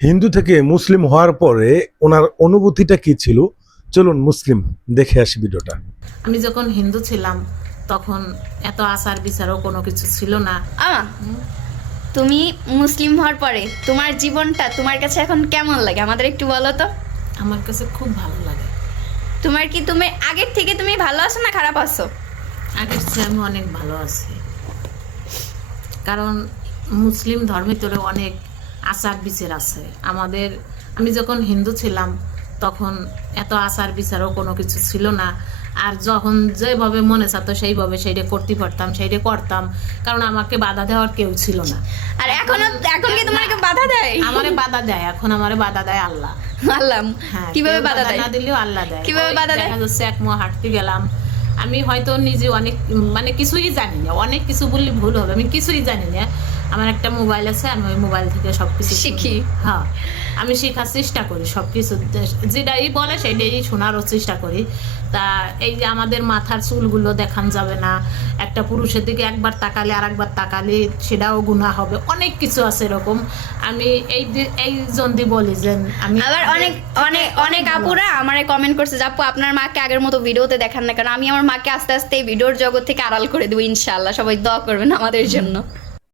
হিন্দু থেকে মুসলিম হওয়ার পরে ওনার অনুভূতিটা কি ছিল? চলুন মুসলিম দেখে আসি ভিডিওটা। আমি যখন হিন্দু ছিলাম তখন এত আচার বিচারও কোনো কিছু ছিল না। তুমি মুসলিম হওয়ার পরে তোমার জীবনটা তোমার কাছে এখন কেমন লাগে আমাদের একটু বলো তো। আমার কাছে খুব ভালো লাগে। তুমি আগের থেকে তুমি ভালো আছো না খারাপ আছো? আগের চেয়ে আমি অনেক ভালো আছি, কারণ মুসলিম ধর্মের ভিতরে অনেক আচার বিচার আছে। আমি যখন হিন্দু ছিলাম তখন এত আচার বিচারও কোনো কিছু ছিল না। আর যখন যেভাবে মনে চাতো সেইভাবে সেইটা করতে পারতাম, সেইটা করতাম, কারণ আমাকে বাধা দেওয়ার কেউ ছিল না। আর এখন কি তোমাকে বাধা দেয়? আমারে বাধা দেয়, এখন আমারে বাধা দেয় আল্লাহ। আল্লাহ হ্যাঁ, কিভাবে কেউ বাধা দেয়? না দিলেও আল্লাহ দেয়। কিভাবে বাধা দেয়? দেখা যাচ্ছে এক হাঁটতে গেলাম, আমি হয়তো নিজে অনেক কিছুই জানি না, অনেক কিছু বললে ভুল হবে, আমি কিছুই জানি না। আমার একটা মোবাইল আছে, আমি ওই মোবাইল থেকে সবকিছু শিখি। হ্যাঁ, আমি শেখার চেষ্টা করি, সবকিছু যেটাই বলে সেটাই শোনারও চেষ্টা করি। তা এই যে আমাদের মাথার চুলগুলো দেখান যাবে না, একটা পুরুষের দিকে একবার তাকালে আর একবার তাকালে সেটাও গুনাহ হবে, অনেক কিছু আছে এরকম। আমি এই জন্যই বলি যে আমি আবার অনেক অনেক অনেক আপুরা আমারে কমেন্ট করছে যে আপু আপনার মাকে আগের মতো ভিডিওতে দেখান না, কারণ আমি আমার মাকে আস্তে আস্তে এই ভিডিওর জগৎ থেকে আড়াল করে দেবো ইনশাআল্লাহ। সবাই দোয়া করবেন আমাদের জন্য।